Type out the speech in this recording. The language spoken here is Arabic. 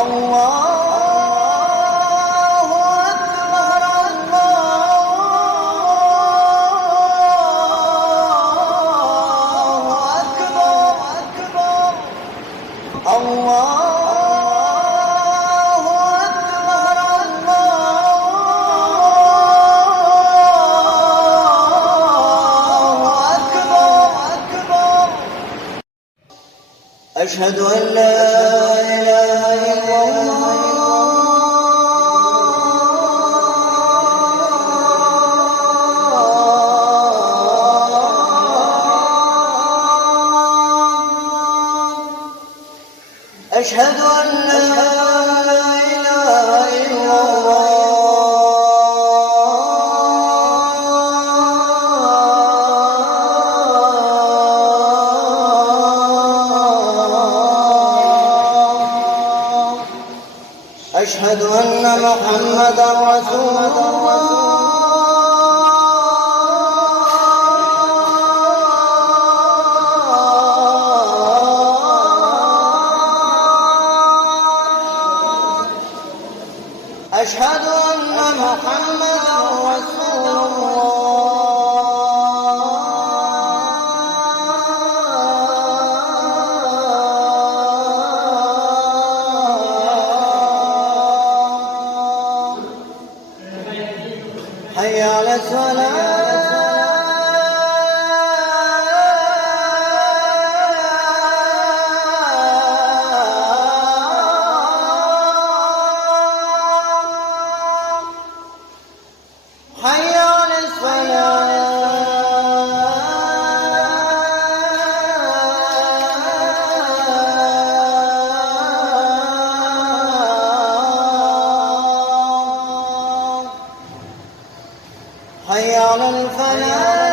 الله أكبر الله أكبر الله أكبر الله أكبر. أشهد أن لا إله إلا الله أشهد أن لا إله إلا الله أشهد أن محمدا رسول الله أشهد أن محمدا رسول الله حي على الصلاة حي على الفلاح حي على الفلاح